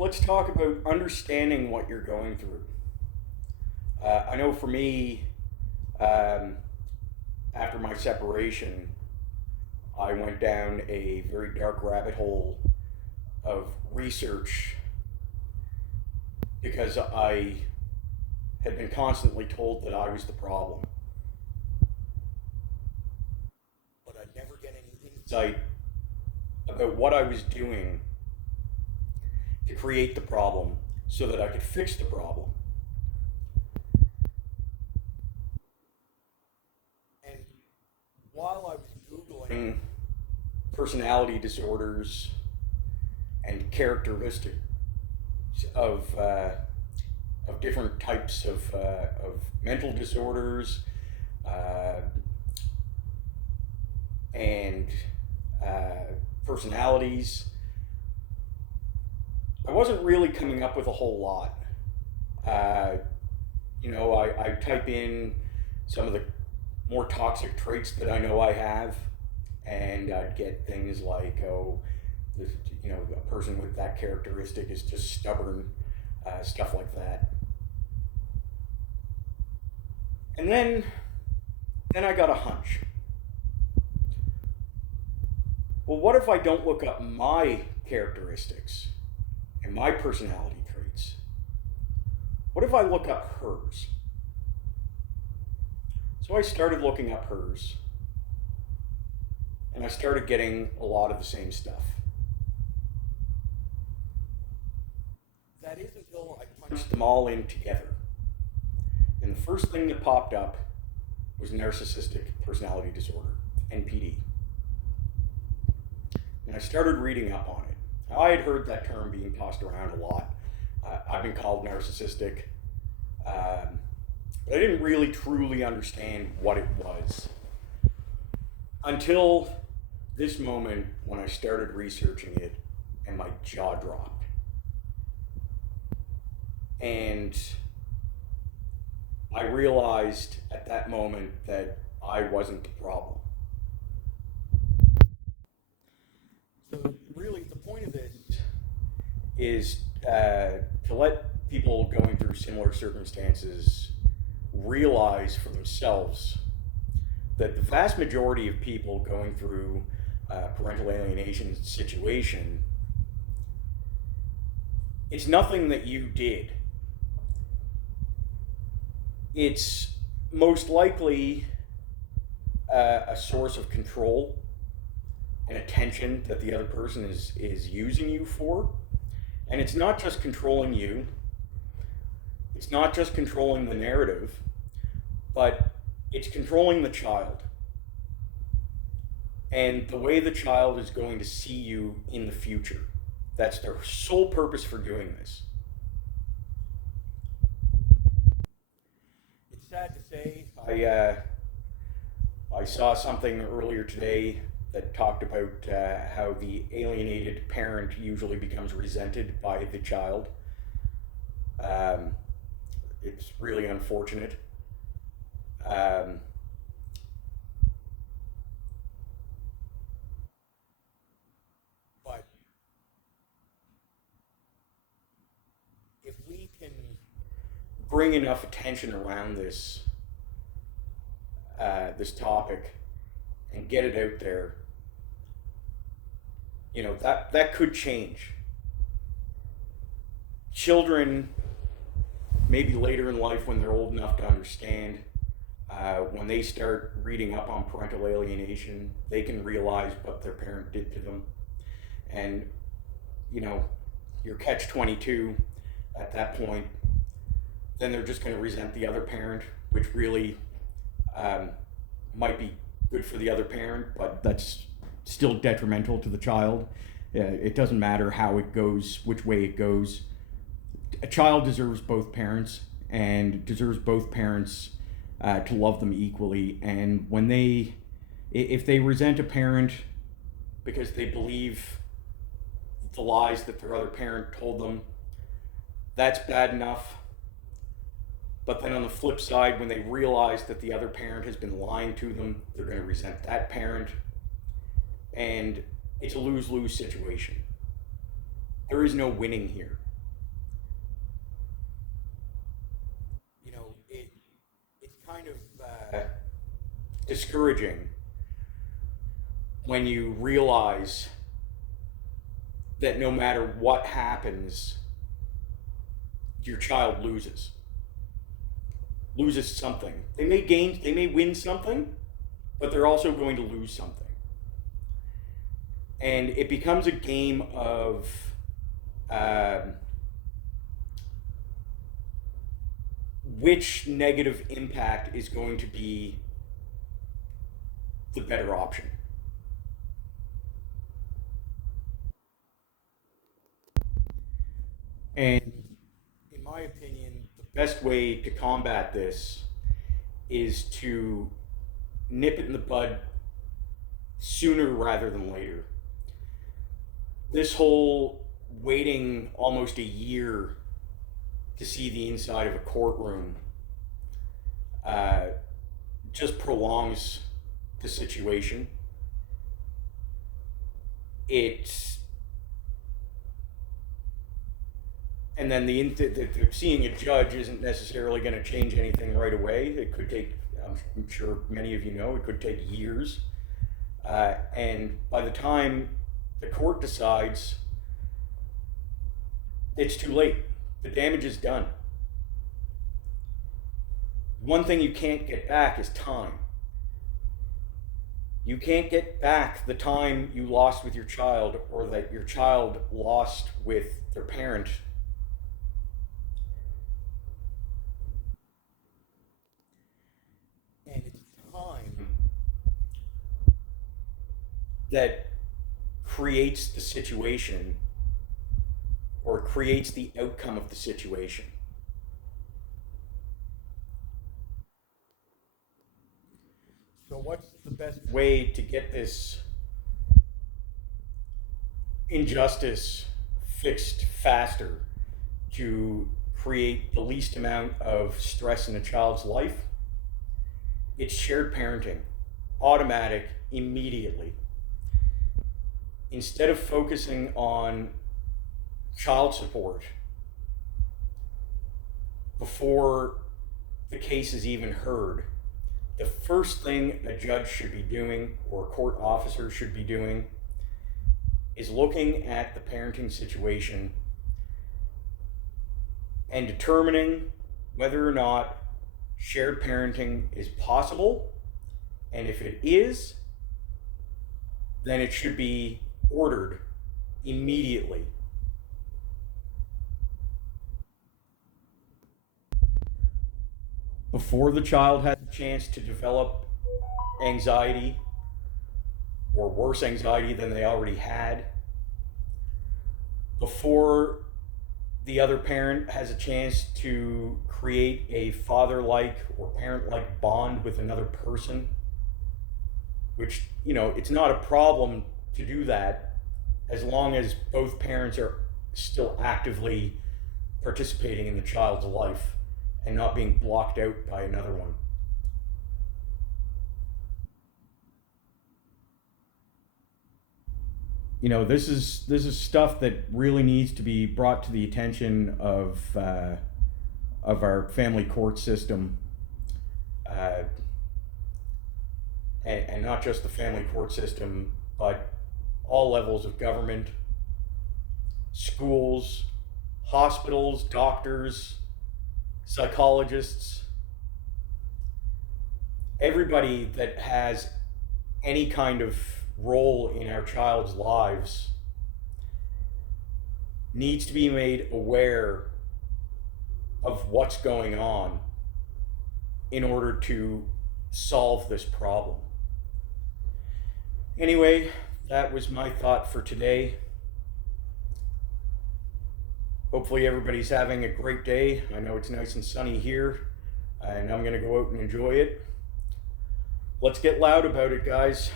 let's talk about understanding what you're going through. I know for me, um, after my separation, I went down a very dark rabbit hole of research because I had been constantly told that I was the problem. But I'd never get any insight about what I was doing to create the problem so that I could fix the problem. And while I was Googling personality disorders and characteristics of different types of mental disorders uh, and personalities, I wasn't really coming up with a whole lot. Uh, I type in some of the more toxic traits that I know I have, and I'd get things like, oh, this, a person with that characteristic is just stubborn, stuff like that. And then I got a hunch. Well, what if I don't look up my characteristics and my personality traits? What if I look up hers? So I started looking up hers, and I started getting a lot of the same stuff. That is until I punched them all in together. And the first thing that popped up was narcissistic personality disorder, NPD. And I started reading up on it. Now, I had heard that term being tossed around a lot. I've been called narcissistic. But I didn't really truly understand what it was until this moment when I started researching it and my jaw dropped. And I realized at that moment that I wasn't the problem. So really the point of this is to let people going through similar circumstances realize for themselves that the vast majority of people going through parental alienation situation, it's nothing that you did. It's most likely a source of control and attention that the other person is using you for. And it's not just controlling you, it's not just controlling the narrative, but it's controlling the child and the way the child is going to see you in the future. That's their sole purpose for doing this. It's sad to say, I saw something earlier today that talked about how the alienated parent usually becomes resented by the child. It's really unfortunate. But if we can bring enough attention around this topic and get it out there, that could change. Children, maybe later in life when they're old enough to understand, when they start reading up on parental alienation, they can realize what their parent did to them. And, your catch-22 at that point, then they're just going to resent the other parent, which really might be good for the other parent, but that's still detrimental to the child. It doesn't matter how it goes, which way it goes. A child deserves both parents and deserves both parents to love them equally. And if they resent a parent because they believe the lies that their other parent told them, that's bad enough. But then on the flip side, when they realize that the other parent has been lying to them, they're going to resent that parent. And it's a lose-lose situation. There is no winning here. discouraging when you realize that no matter what happens, your child loses something. They may win something, but they're also going to lose something. And it becomes a game of which negative impact is going to be the better option. And in my opinion, the best way to combat this is to nip it in the bud sooner rather than later. This whole waiting almost a year to see the inside of a courtroom just prolongs the situation. And then seeing a judge isn't necessarily going to change anything right away. It could take, I'm sure many of you know, it could take years. And by the time the court decides, it's too late. The damage is done. One thing you can't get back is time. You can't get back the time you lost with your child or that your child lost with their parent. And it's time that creates the situation or creates the outcome of the situation. So what's the best way to get this injustice fixed faster, to create the least amount of stress in a child's life? It's shared parenting, automatic, immediately. Instead of focusing on child support before the case is even heard, the first thing a judge should be doing or a court officer should be doing is looking at the parenting situation and determining whether or not shared parenting is possible, and if it is, then it should be ordered immediately. Before the child has a chance to develop anxiety or worse anxiety than they already had, before the other parent has a chance to create a father-like or parent-like bond with another person, which, it's not a problem to do that as long as both parents are still actively participating in the child's life and not being blocked out by another one. This is stuff that really needs to be brought to the attention of our family court system, and not just the family court system, but all levels of government, schools, hospitals, doctors, psychologists, everybody that has any kind of role in our child's lives needs to be made aware of what's going on in order to solve this problem. Anyway, that was my thought for today. Hopefully everybody's having a great day. I know it's nice and sunny here, and I'm going to go out and enjoy it. Let's get loud about it, guys.